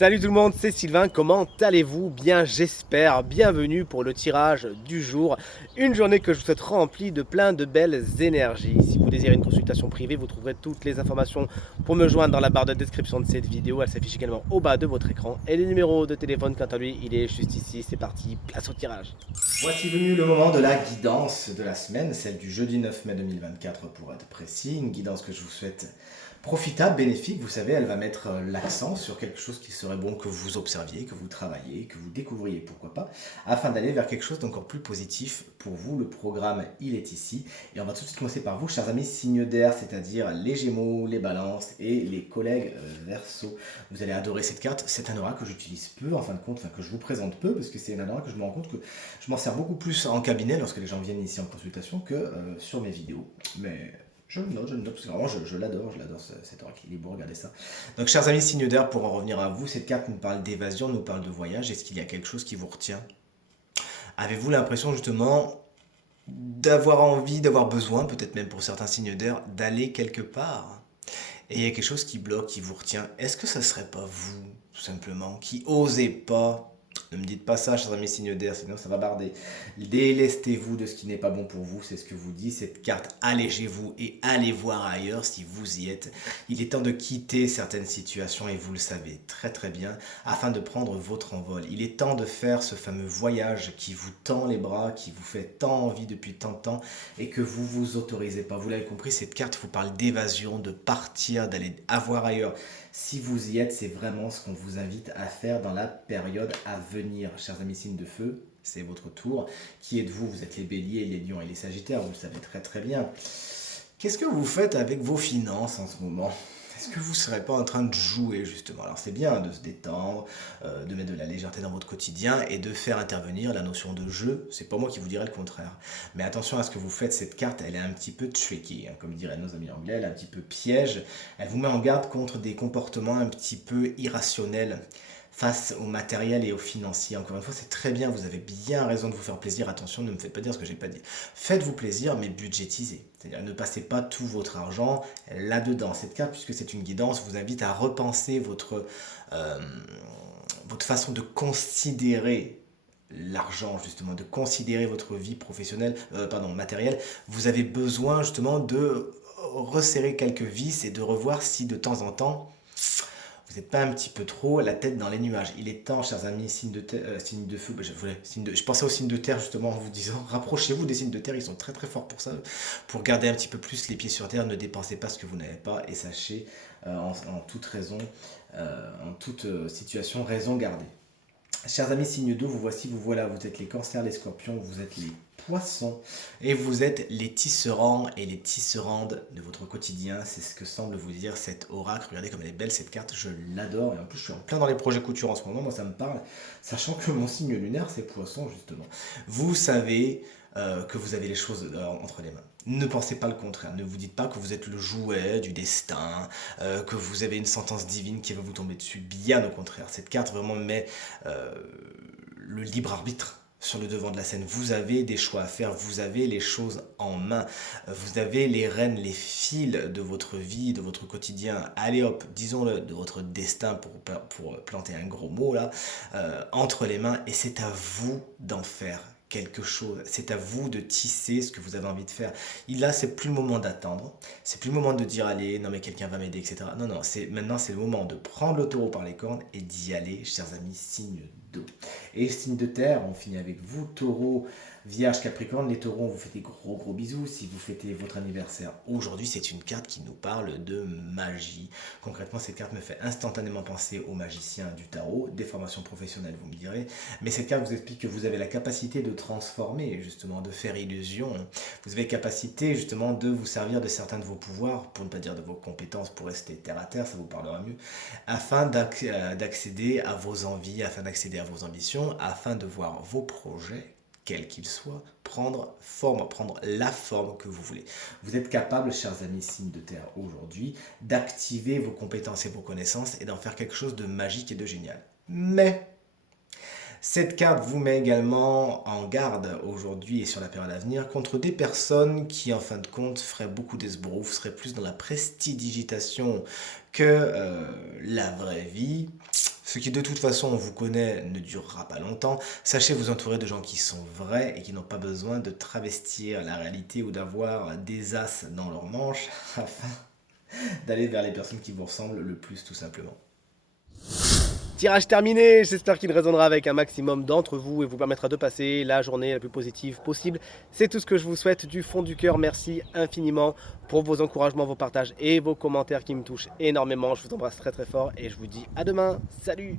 Salut tout le monde, c'est Sylvain, comment allez-vous? Bien j'espère, bienvenue pour le tirage du jour, une journée que je vous souhaite remplie de plein de belles énergies. Si vous désirez une consultation privée, vous trouverez toutes les informations pour me joindre dans la barre de description de cette vidéo, elle s'affiche également au bas de votre écran. Et le numéro de téléphone, quant à lui, il est juste ici, c'est parti, place au tirage. Voici venu le moment de la guidance de la semaine, celle du jeudi 9 mai 2024 pour être précis, une guidance que je vous souhaite profitable, bénéfique. Vous savez, elle va mettre l'accent sur quelque chose qui serait bon que vous observiez, que vous travailliez, que vous découvriez, pourquoi pas, afin d'aller vers quelque chose d'encore plus positif pour vous. Le programme, il est ici. Et on va tout de suite commencer par vous, chers amis signes d'air, c'est-à-dire les Gémeaux, les Balances et les collègues Verseau. Vous allez adorer cette carte. C'est un aura que j'utilise peu, en fin de compte, enfin que je vous présente peu, parce que c'est un aura que je me rends compte que je m'en sers beaucoup plus en cabinet lorsque les gens viennent ici en consultation que sur mes vidéos. Mais je le note, parce que vraiment je l'adore, cet oracle, il est beau, regardez ça. Donc chers amis signes d'air, pour en revenir à vous, cette carte nous parle d'évasion, nous parle de voyage. Est-ce qu'il y a quelque chose qui vous retient? Avez-vous l'impression justement d'avoir envie, d'avoir besoin, peut-être même pour certains signes d'air, d'aller quelque part? Et il y a quelque chose qui bloque, qui vous retient. Est-ce que ça serait pas vous, tout simplement, qui osez pas? Ne me dites pas ça, chers amis signes d'air, sinon ça va barder. Délestez-vous de ce qui n'est pas bon pour vous, c'est ce que vous dit cette carte. Allégez-vous et allez voir ailleurs si vous y êtes. Il est temps de quitter certaines situations et vous le savez très très bien, afin de prendre votre envol. Il est temps de faire ce fameux voyage qui vous tend les bras, qui vous fait tant envie depuis tant de temps et que vous vous autorisez pas. Vous l'avez compris, cette carte vous parle d'évasion, de partir, d'aller avoir ailleurs. Si vous y êtes, c'est vraiment ce qu'on vous invite à faire dans la période à venir. Chers amis signes de feu, c'est votre tour. Qui êtes-vous? Vous êtes les béliers, les lions et les sagittaires, vous le savez très très bien. Qu'est-ce que vous faites avec vos finances en ce moment? Est-ce que vous ne serez pas en train de jouer justement? Alors c'est bien de se détendre, de mettre de la légèreté dans votre quotidien et de faire intervenir la notion de jeu. C'est pas moi qui vous dirais le contraire. Mais attention à ce que vous faites, cette carte elle est un petit peu tricky, hein, comme diraient nos amis anglais, elle est un petit peu piège. Elle vous met en garde contre des comportements un petit peu irrationnels face au matériel et au financier. Encore une fois, c'est très bien, vous avez bien raison de vous faire plaisir. Attention, ne me faites pas dire ce que j'ai pas dit. Faites-vous plaisir, mais budgétisez. C'est-à-dire ne passez pas tout votre argent là-dedans. Cette carte, puisque c'est une guidance, vous invite à repenser euh, votre façon de considérer l'argent, justement, de considérer votre vie professionnelle, matérielle. Vous avez besoin justement de resserrer quelques vis et de revoir si de temps en temps vous n'êtes pas un petit peu trop la tête dans les nuages. Il est temps, chers amis, signes de feu. Je pensais aux signes de terre justement en vous disant rapprochez-vous des signes de terre, ils sont très très forts pour ça. Pour garder un petit peu plus les pieds sur terre, ne dépensez pas ce que vous n'avez pas et sachez en toute raison, en toute situation, raison gardée. Chers amis signes d'eau, vous voici, vous voilà, vous êtes les cancers, les scorpions, vous êtes les poissons et vous êtes les tisserands et les tisserandes de votre quotidien. C'est ce que semble vous dire cet oracle. Regardez comme elle est belle cette carte, je l'adore. Et en plus, je suis en plein dans les projets couture en ce moment, moi ça me parle, sachant que mon signe lunaire c'est poisson justement. Vous savez que vous avez les choses entre les mains. Ne pensez pas le contraire, ne vous dites pas que vous êtes le jouet du destin, que vous avez une sentence divine qui va vous tomber dessus, bien au contraire. Cette carte vraiment met euh, le libre arbitre sur le devant de la scène. Vous avez des choix à faire, vous avez les choses en main, vous avez les rênes, les fils de votre vie, de votre quotidien, allez hop, disons-le, de votre destin pour planter un gros mot là, entre les mains et c'est à vous d'en faire quelque chose. C'est à vous de tisser ce que vous avez envie de faire. Là, c'est plus le moment d'attendre. C'est plus le moment de dire allez, non mais quelqu'un va m'aider, etc. Non, non, maintenant c'est le moment de prendre le taureau par les cornes et d'y aller, chers amis, signe d'eau. Et signe de terre, on finit avec vous, taureau, vierge, capricorne. Les taureaux, on vous fait des gros gros bisous si vous fêtez votre anniversaire. Aujourd'hui, c'est une carte qui nous parle de magie. Concrètement, cette carte me fait instantanément penser aux magiciens du tarot, des formations professionnelles, vous me direz. Mais cette carte vous explique que vous avez la capacité de transformer, justement, de faire illusion. Vous avez la capacité, justement, de vous servir de certains de vos pouvoirs, pour ne pas dire de vos compétences, pour rester terre à terre, ça vous parlera mieux, afin d'accéder à vos envies, afin d'accéder à vos ambitions, afin de voir vos projets quels qu'ils soient, prendre forme, prendre la forme que vous voulez. Vous êtes capable, chers amis signes de terre, aujourd'hui, d'activer vos compétences et vos connaissances et d'en faire quelque chose de magique et de génial. Mais cette carte vous met également en garde aujourd'hui et sur la période à venir contre des personnes qui, en fin de compte, feraient beaucoup d'esbrouf, seraient plus dans la prestidigitation que la vraie vie, Ce qui de toute façon, on vous connaît, ne durera pas longtemps. Sachez vous entourer de gens qui sont vrais et qui n'ont pas besoin de travestir la réalité ou d'avoir des as dans leurs manches afin d'aller vers les personnes qui vous ressemblent le plus tout simplement. Tirage terminé, j'espère qu'il résonnera avec un maximum d'entre vous et vous permettra de passer la journée la plus positive possible. C'est tout ce que je vous souhaite du fond du cœur. Merci infiniment pour vos encouragements, vos partages et vos commentaires qui me touchent énormément. Je vous embrasse très très fort et je vous dis à demain. Salut!